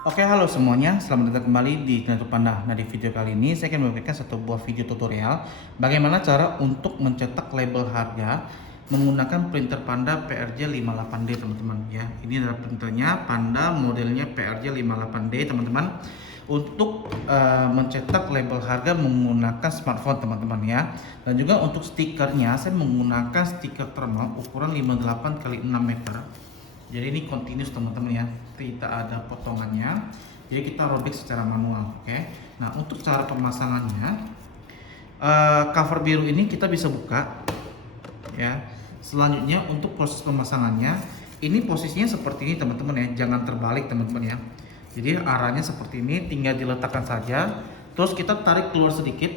Oke, halo semuanya. Selamat datang kembali di channel Panda. Nah, di video kali ini saya akan memberikan satu buah video tutorial bagaimana cara untuk mencetak label harga menggunakan printer Panda PRJ58D, teman-teman ya. Ini adalah printernya Panda, modelnya PRJ58D, teman-teman. Untuk mencetak label harga menggunakan smartphone, teman-teman ya. Dan juga untuk stikernya saya menggunakan stiker thermal ukuran 58 x 6 meter. Jadi ini continuous, teman-teman ya, tidak ada potongannya. Jadi kita robek secara manual. Oke. Nah, untuk cara pemasangannya, cover biru ini kita bisa buka ya. Selanjutnya untuk proses pemasangannya, ini posisinya seperti ini, teman-teman ya, jangan terbalik, teman-teman ya. Jadi arahnya seperti ini, tinggal diletakkan saja, terus kita tarik keluar sedikit,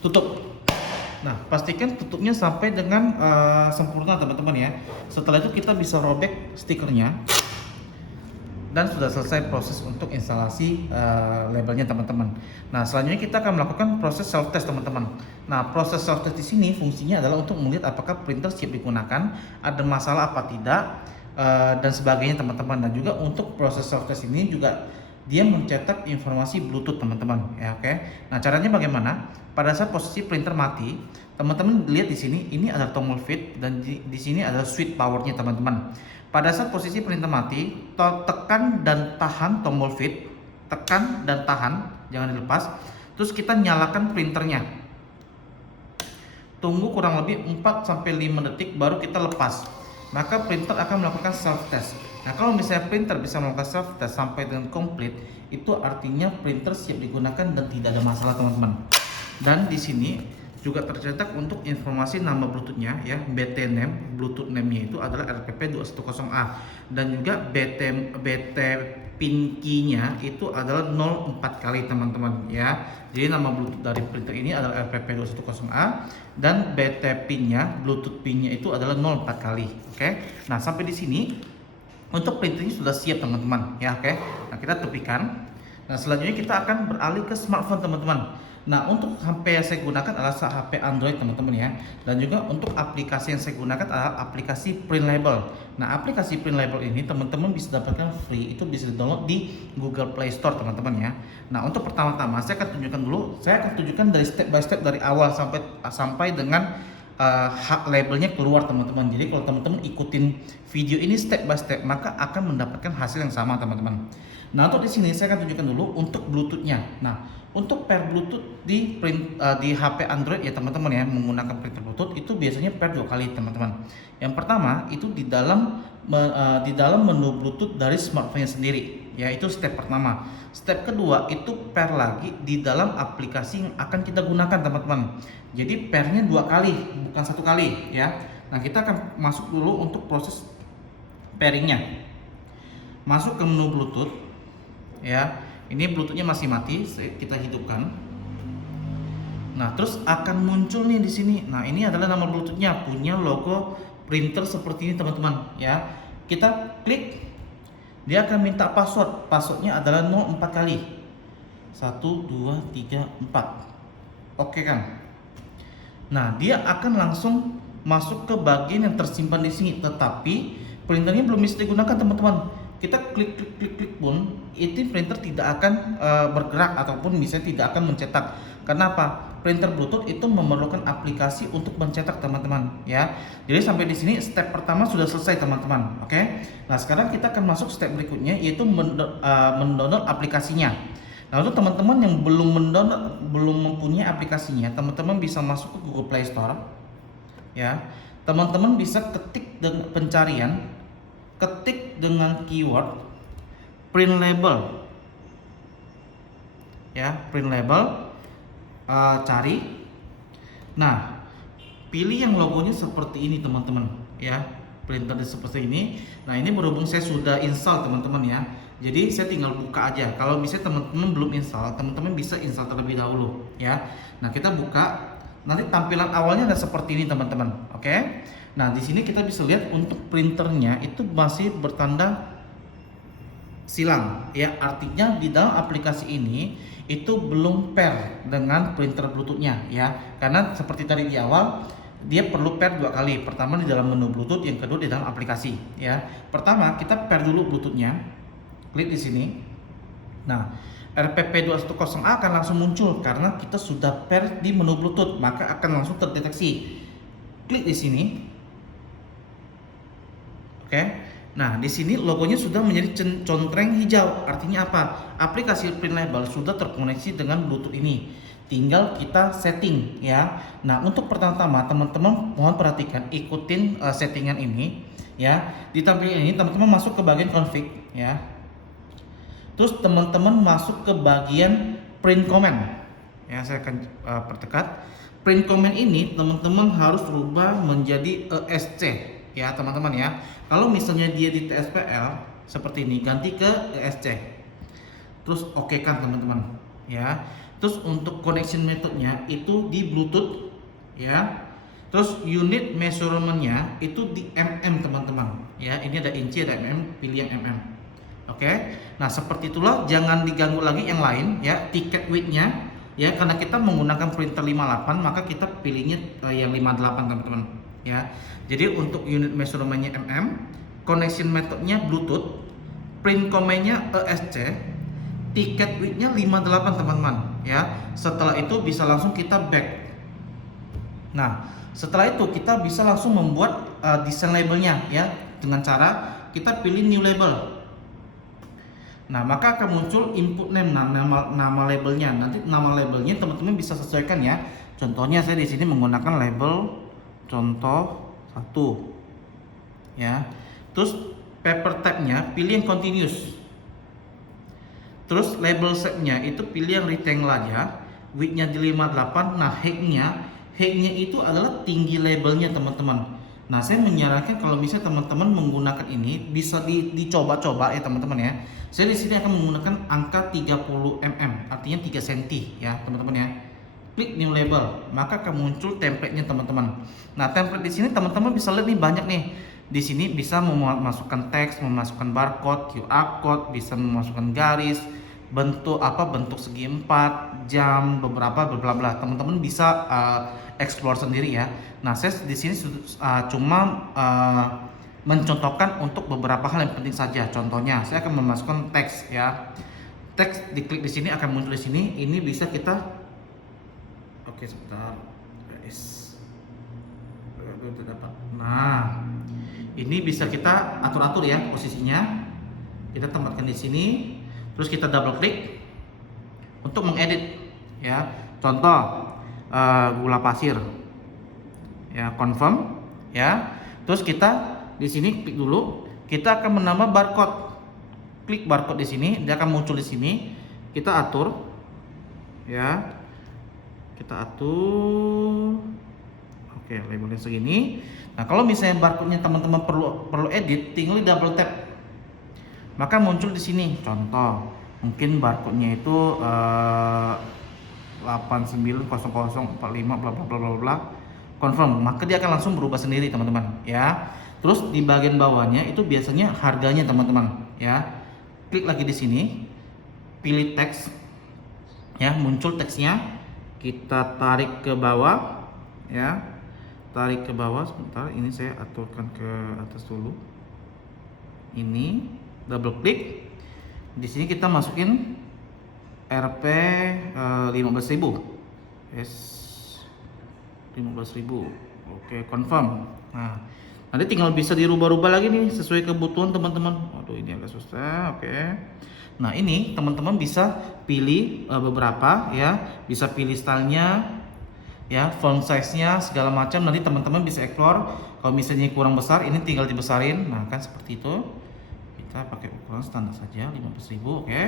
tutup. Nah, pastikan tutupnya sampai dengan sempurna, teman-teman ya. Setelah itu kita bisa robek stikernya dan sudah selesai proses untuk instalasi labelnya, teman-teman. Nah, selanjutnya kita akan melakukan proses self test, teman-teman. Nah, proses self test di sini fungsinya adalah untuk melihat apakah printer siap digunakan, ada masalah apa tidak, dan sebagainya, teman-teman. Dan juga untuk proses self test ini juga dia mencetak informasi Bluetooth, teman-teman ya. Oke. Nah, caranya bagaimana? Pada saat posisi printer mati, teman-teman lihat di sini, ini ada tombol feed dan di sini ada switch powernya, teman-teman. Pada saat posisi printer mati, tekan dan tahan tombol feed, tekan dan tahan, jangan dilepas. Terus kita nyalakan printernya. Tunggu kurang lebih 4-5 detik baru kita lepas. Maka printer akan melakukan self test. Nah, kalau misalnya printer bisa melakukan self test sampai dengan komplit, itu artinya printer siap digunakan dan tidak ada masalah, teman-teman. Dan di sini juga tercetak untuk informasi nama Bluetoothnya ya, BT name, Bluetooth name-nya itu adalah RPP210A, dan juga BT pin key-nya itu adalah 04 kali, teman-teman ya. Jadi nama Bluetooth dari printer ini adalah RPP210A dan BT pin-nya, Bluetooth pin-nya itu adalah 04 kali. Oke. Nah, sampai di sini untuk printernya sudah siap, teman-teman ya. Oke. Nah, kita tepikan. Nah, selanjutnya kita akan beralih ke smartphone, teman-teman. Nah, untuk HP yang saya gunakan adalah HP Android, teman-teman ya. Dan juga untuk aplikasi yang saya gunakan adalah aplikasi Print Label. Nah, aplikasi Print Label ini teman-teman bisa dapatkan free, itu bisa di-download di Google Play Store, teman-teman ya. Nah, untuk pertama-tama saya akan tunjukkan dulu, saya akan tunjukkan dari step by step dari awal sampai dengan labelnya keluar, teman-teman. Jadi kalau teman-teman ikutin video ini step by step, maka akan mendapatkan hasil yang sama, teman-teman. Nah, untuk di sini saya akan tunjukkan dulu untuk Bluetoothnya. Nah, untuk pair Bluetooth di HP Android ya, teman-teman ya, menggunakan printer Bluetooth itu biasanya pair 2 kali, teman-teman. Yang pertama itu di dalam menu Bluetooth dari smartphone sendiri, yaitu step pertama. Step kedua itu pair lagi di dalam aplikasi yang akan kita gunakan, teman-teman. Jadi pairnya 2 kali, bukan 1 kali ya. Nah, kita akan masuk dulu untuk proses pairingnya. Masuk ke menu Bluetooth ya. Ini Bluetoothnya masih mati, kita hidupkan. Nah, terus akan muncul nih di sini. Nah, ini adalah nama Bluetoothnya, punya logo printer seperti ini, teman-teman ya. Kita klik, dia akan minta password. Passwordnya adalah 04 kali. 1 2 3 4. Oke kan? Nah, dia akan langsung masuk ke bagian yang tersimpan di sini, tetapi printernya belum bisa digunakan, teman-teman. Kita klik pun itu printer tidak akan bergerak ataupun misalnya tidak akan mencetak. Kenapa? Printer Bluetooth itu memerlukan aplikasi untuk mencetak, teman-teman ya. Jadi sampai di sini step pertama sudah selesai, teman-teman. Oke. Nah, sekarang kita akan masuk step berikutnya, yaitu mendownload aplikasinya. Nah, untuk teman-teman yang belum mempunyai aplikasinya, teman-teman bisa masuk ke Google Play Store ya. Teman-teman bisa ketik dengan pencarian, ketik dengan keyword Print Label ya, Print Label, cari. Nah, pilih yang logonya seperti ini, teman-teman ya, printer seperti ini. Nah, ini berhubung saya sudah install, teman-teman ya, jadi saya tinggal buka aja. Kalau misalnya teman-teman belum install, teman-teman bisa install terlebih dahulu ya. Nah, kita buka, nanti tampilan awalnya ada seperti ini, teman-teman. Oke. Nah, di sini kita bisa lihat untuk printernya itu masih bertanda silang ya, artinya di dalam aplikasi ini itu belum pair dengan printer Bluetoothnya ya, karena seperti tadi di awal dia perlu pair 2 kali. Pertama di dalam menu Bluetooth, yang kedua di dalam aplikasi ya. Pertama kita pair dulu Bluetoothnya, klik di sini. Nah, RPP210A akan langsung muncul karena kita sudah pair di menu Bluetooth, maka akan langsung terdeteksi. Klik di sini. Oke. Nah, di sini logonya sudah menjadi contreng hijau. Artinya apa? Aplikasi Print Label sudah terkoneksi dengan Bluetooth ini. Tinggal kita setting ya. Nah, untuk pertama-tama teman-teman mohon perhatikan, ikutin settingan ini ya. Di tampilan ini teman-teman masuk ke bagian config ya. Terus teman-teman masuk ke bagian print comment. Ya, saya akan pertekat. Print comment ini teman-teman harus rubah menjadi ESC ya, teman-teman ya. Kalau misalnya dia di TSPL seperti ini, ganti ke ESC. Terus oke kan teman-teman ya. Terus untuk connection methodnya itu di Bluetooth ya. Terus unit measurementnya itu di mm teman-teman ya. Ini ada inci, ada mm, pilih yang mm. Oke. Nah, seperti itulah, jangan diganggu lagi yang lain ya. Ticket width-nya ya, karena kita menggunakan printer 58 maka kita pilihnya yang 58 teman-teman ya. Jadi untuk unit measurementnya mm, connection methodnya Bluetooth, print comment-nya ESC, ticket width-nya 58 teman-teman ya. Setelah itu bisa langsung kita back. Nah, setelah itu kita bisa langsung membuat desain labelnya ya, dengan cara kita pilih new label. Nah, maka akan muncul input name, nama labelnya. Nanti nama labelnya teman-teman bisa sesuaikan ya. Contohnya saya di sini menggunakan label contoh 1 ya. Terus paper type-nya pilih yang continuous. Terus label shape-nya itu pilih yang rectangle aja. Width-nya di 58. Nah, height-nya itu adalah tinggi labelnya teman-teman. Nah, saya menyarankan kalau misalnya teman-teman menggunakan ini bisa dicoba-coba ya teman-teman ya. Saya di sini akan menggunakan angka 30 mm, artinya 3 cm ya teman-teman ya. Klik new label, maka akan muncul template-nya teman-teman. Nah, template di sini teman-teman bisa lihat nih, banyak nih. Di sini bisa memasukkan teks, memasukkan barcode, QR code, bisa memasukkan garis, bentuk segi 4, jam, beberapa bla bla. Teman-teman bisa explore sendiri ya. Nah, saya di sini cuma mencontohkan untuk beberapa hal yang penting saja. Contohnya, saya akan memasukkan teks ya. Teks diklik di sini akan muncul di sini. Ini bisa kita, oke sebentar, guys. Nah, ini bisa kita atur-atur ya posisinya. Kita tempatkan di sini. Terus kita double klik untuk mengedit ya. Contoh gula pasir ya, confirm ya. Terus kita di sini klik dulu, kita akan menambah barcode. Klik barcode di sini, dia akan muncul di sini. Kita atur ya. Kita atur. Oke, labelnya segini. Nah, kalau misalnya barcode-nya teman-teman perlu edit, tinggal double tap. Maka muncul di sini. Contoh, mungkin barcode-nya itu 890045 bla bla bla bla bla. Confirm, maka dia akan langsung berubah sendiri teman-teman ya. Terus di bagian bawahnya itu biasanya harganya teman-teman ya. Klik lagi di sini, pilih teks ya, muncul teksnya. Kita tarik ke bawah ya. Tarik ke bawah sebentar, ini saya aturkan ke atas dulu. Ini double klik. Di sini kita masukin Rp 15.000. Yes. 15.000. Oke, confirm. Nah, nanti tinggal bisa dirubah-rubah lagi nih sesuai kebutuhan teman-teman. Waduh, ini agak susah. Oke. Nah, ini teman-teman bisa pilih beberapa ya, bisa pilih stylenya ya, font size-nya segala macam. Nanti teman-teman bisa explore. Kalau misalnya kurang besar, ini tinggal dibesarin. Nah, kan seperti itu. Kita pakai ukuran standar saja 15.000. Oke.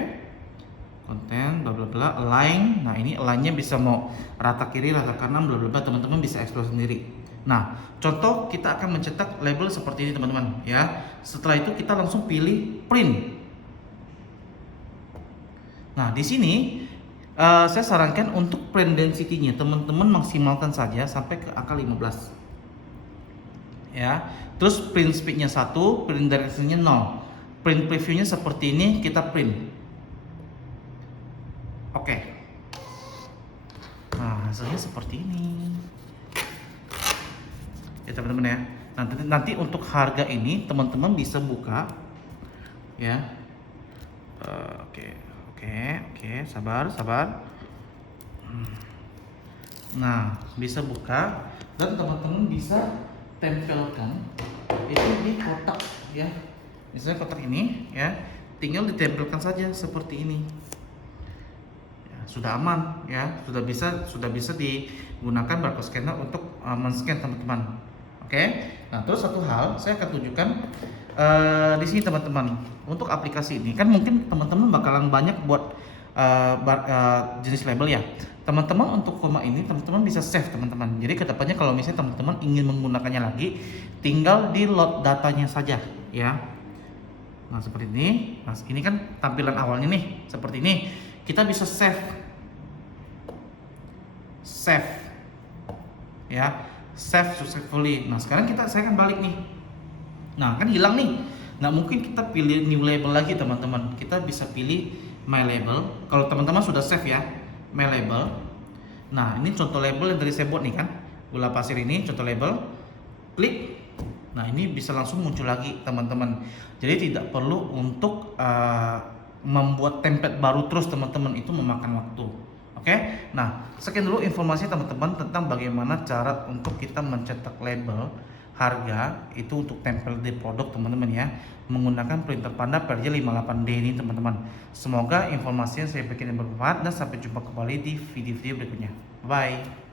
Konten bla bla bla, align. Nah, ini align-nya bisa mau rata kiri, rata kanan, bla bla bla. Teman-teman bisa explore sendiri. Nah, contoh kita akan mencetak label seperti ini teman-teman ya. Setelah itu kita langsung pilih print. Nah, di sini saya sarankan untuk print density-nya teman-teman maksimalkan saja sampai ke angka 15 ya. Terus print speed-nya 1, print direction-nya 0. Print preview-nya seperti ini, kita print. Oke. Nah, hasilnya seperti ini ya teman-teman ya. Nanti untuk harga ini teman-teman bisa buka ya. Oke Oke, sabar. Nah, bisa buka dan teman-teman bisa tempelkan itu di kotak ya. Misalnya kotak ini ya, tinggal ditempelkan saja seperti ini. Ya, sudah aman ya, sudah bisa digunakan barcode scanner untuk men-scan teman-teman. Oke. Nah, terus satu hal saya akan tunjukkan di sini teman-teman. Untuk aplikasi ini kan mungkin teman-teman bakalan banyak buat jenis label ya. Teman-teman untuk format ini teman-teman bisa save teman-teman. Jadi kedepannya kalau misalnya teman-teman ingin menggunakannya lagi, tinggal di load datanya saja ya. Nah seperti ini. Nah ini kan tampilan awalnya nih seperti ini. Kita bisa save ya, save successfully. Nah sekarang saya akan balik nih. Nah kan hilang nih. Nah mungkin kita pilih new label lagi teman-teman. Kita bisa pilih my label. Kalau teman-teman sudah save ya, my label. Nah ini contoh label yang tadi saya buat nih kan, gula pasir ini contoh label. Klik. Nah ini bisa langsung muncul lagi teman-teman. Jadi tidak perlu untuk membuat template baru terus teman-teman, itu memakan waktu. Oke, nah sekian dulu informasi teman-teman tentang bagaimana cara untuk kita mencetak label harga itu untuk tempel di produk teman-teman ya, menggunakan printer Panda PRJ 58D ini teman-teman. Semoga informasi yang saya berikan bermanfaat dan sampai jumpa kembali di video-video berikutnya. Bye.